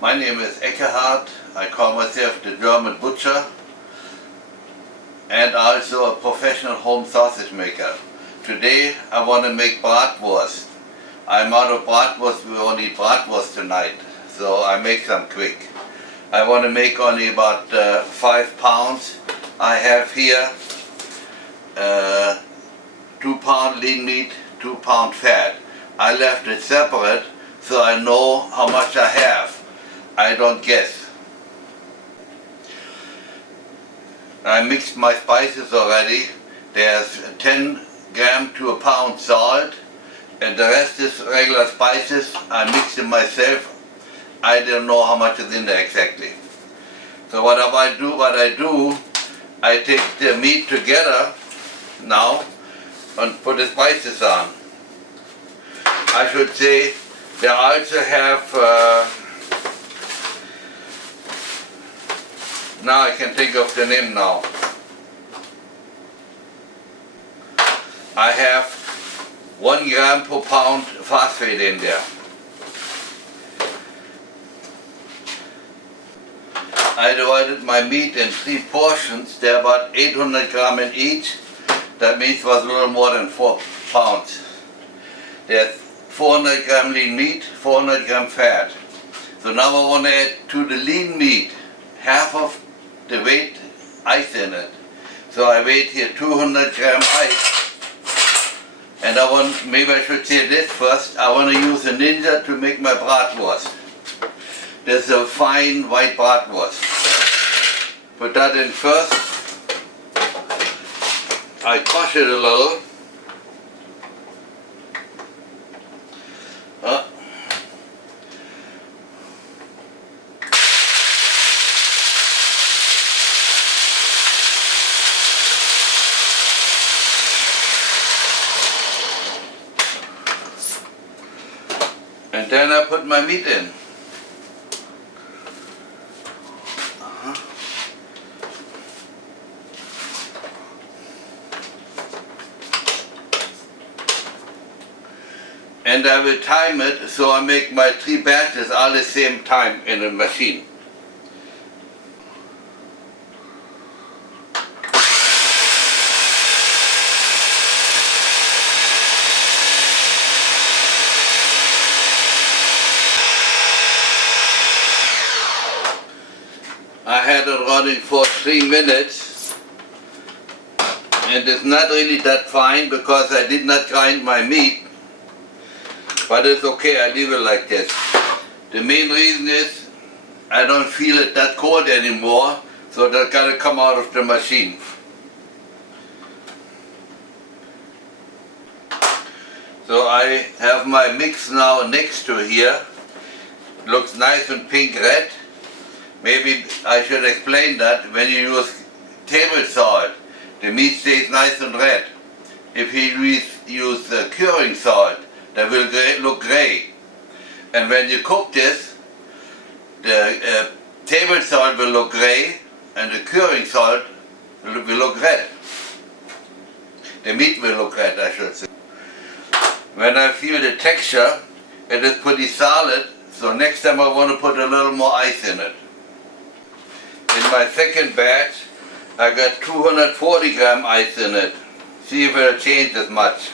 My name is Eckhard. I call myself the German butcher and also a professional home sausage maker. Today I want to make bratwurst. I'm out of bratwurst, we only eat bratwurst tonight, so I make some quick. I want to make only about 5 pounds. I have here 2 pound lean meat, 2 pound fat. I left it separate so I know how much I have. I don't guess. I mixed my spices already. There's 10 gram to a pound salt, and the rest is regular spices. I mix them myself. I don't know how much is in there exactly. So what I do, I take the meat together now and put the spices on. I should say they also have, now I can think of the name now. I have 1 gram per pound phosphate in there. I divided my meat in 3 portions. They're about 800 gram in each. That means it was a little more than 4 pounds. There's 400 gram lean meat, 400 gram fat. So now I want to add to the lean meat half of the weight ice in it. So I weigh here 200 gram ice. And maybe I should say this first, I want to use a Ninja to make my bratwurst. This is a fine white bratwurst. Put that in first. I crush it a little. And then I put my meat in. And I will time it so I make my 3 batches all the same time in the machine. I had it running for 3 minutes, and it's not really that fine because I did not grind my meat, but it's okay, I leave it like this. The main reason is I don't feel it that cold anymore, so that's gotta come out of the machine. So I have my mix now next to here. Looks nice and pink red. Maybe I should explain that when you use table salt, the meat stays nice and red. If you use curing salt, that will look gray. And when you cook this, the table salt will look gray and the curing salt will look red. The meat will look red, I should say. When I feel the texture, it is pretty solid, so next time I want to put a little more ice in it. In my second batch, I got 240 gram ice in it. See if it'll change as much.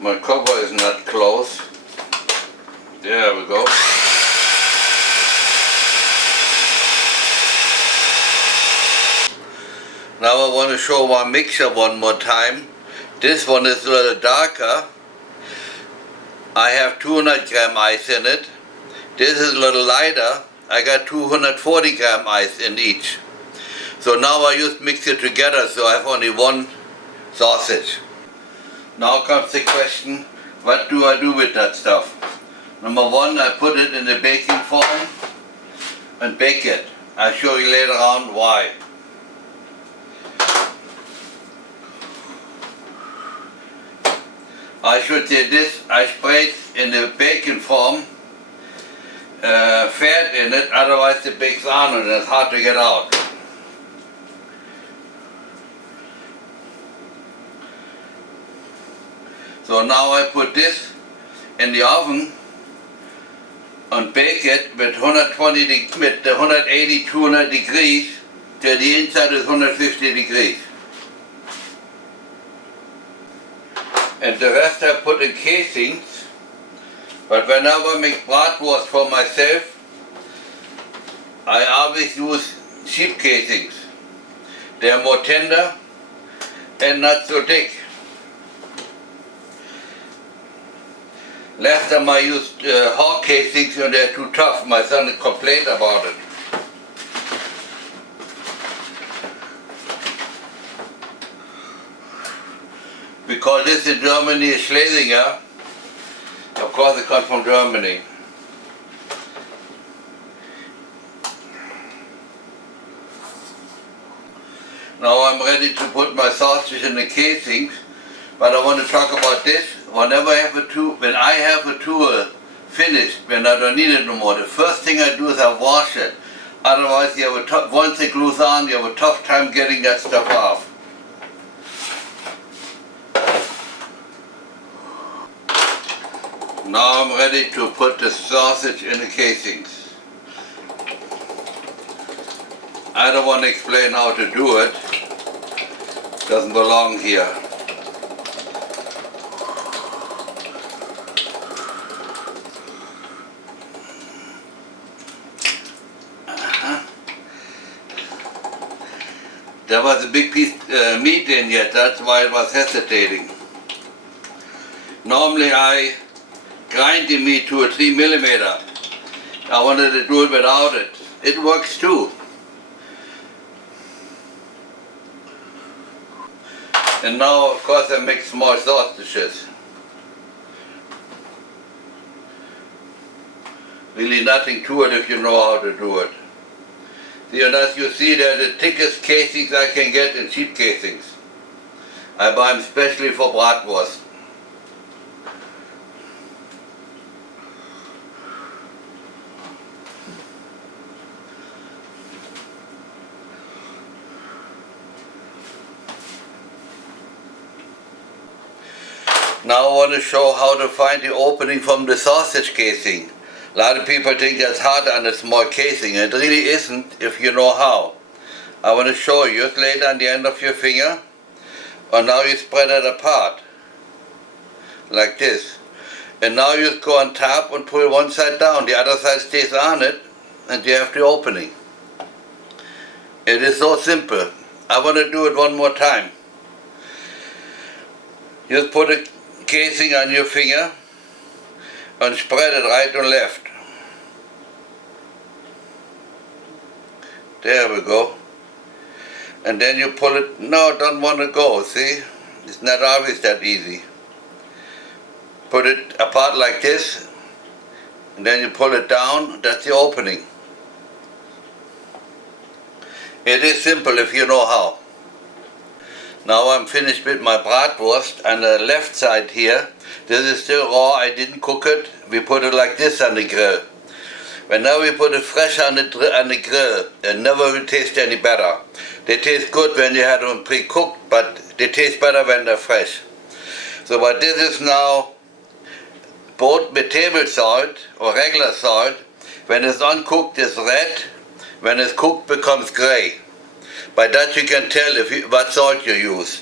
My cover is not close. There we go. Now I want to show my mixture one more time. This one is a little darker. I have 200 gram ice in it. This is a little lighter. I got 240 gram ice in each. So now I just mix it together so I have only one sausage. Now comes the question, what do I do with that stuff? Number 1, I put it in the baking form and bake it. I'll show you later on why. I should say this, I sprayed in the baking form fat in it, otherwise it bakes on and it's hard to get out. So now I put this in the oven and bake it with 180, 200 degrees till the inside is 150 degrees. And the rest I put in casings, but whenever I make bratwurst for myself, I always use sheep casings. They are more tender and not so thick. Last time I used hog casings and they're too tough. My son complained about it. We call this in Germany Schlesinger. Of course it comes from Germany. Now I'm ready to put my sausage in the casings, but I want to talk about this. Whenever I have a tool, when I have a tool finished, when I don't need it no more, the first thing I do is I wash it. Otherwise, you have once it glues on, you have a tough time getting that stuff off. Now I'm ready to put the sausage in the casings. I don't want to explain how to do it. Doesn't belong here. There was a big piece meat in yet, that's why I was hesitating. Normally I grind the meat to a 3 millimeter. I wanted to do it without it. It works too. And now of course I make small sausages. Really nothing to it if you know how to do it. And as you see, they're the thickest casings I can get in sheep casings. I buy them especially for bratwurst. Now I want to show how to find the opening from the sausage casing. A lot of people think that's hard on a small casing. It really isn't if you know how. I want to show you. Just lay it on the end of your finger, and now you spread it apart, like this. And now you just go on top and pull one side down, the other side stays on it, and you have the opening. It is so simple. I want to do it one more time. Just put a casing on your finger and spread it right and left. There we go. And then you pull it. No, don't want to go, see? It's not always that easy. Put it apart like this, and then you pull it down. That's the opening. It is simple if you know how. Now I'm finished with my bratwurst on the left side here. This is still raw, I didn't cook it. We put it like this on the grill. Whenever we put it fresh on the grill, it never will taste any better. They taste good when you have them pre-cooked, but they taste better when they're fresh. So but this is now both with table salt or regular salt. When it's uncooked it's red, when it's cooked it becomes gray. By that you can tell what salt you used.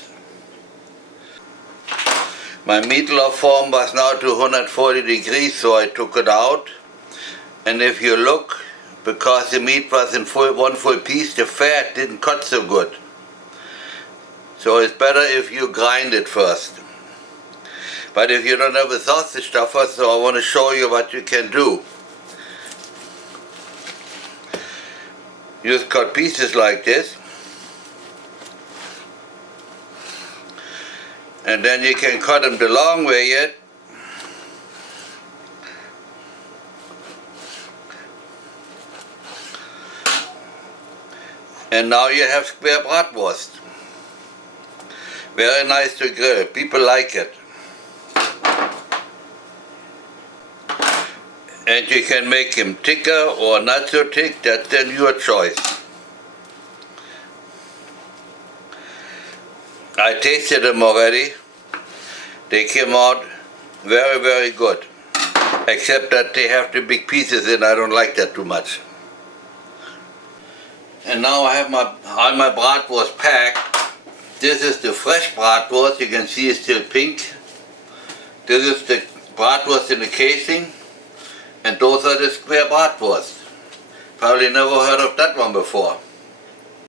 My meatloaf form was now to 140 degrees, so I took it out. And if you look, because the meat was in one full piece, the fat didn't cut so good. So it's better if you grind it first. But if you don't have a sausage stuffer, so I want to show you what you can do. You just cut pieces like this. And then you can cut them the long way yet. And now you have square bratwurst. Very nice to grill. People like it. And you can make him thicker or not so thick, that's then your choice. I tasted them already. They came out very, very good. Except that they have the big pieces and I don't like that too much. And now I have all my bratwurst packed. This is the fresh bratwurst, you can see it's still pink. This is the bratwurst in the casing. And those are the square bratwurst. Probably never heard of that one before.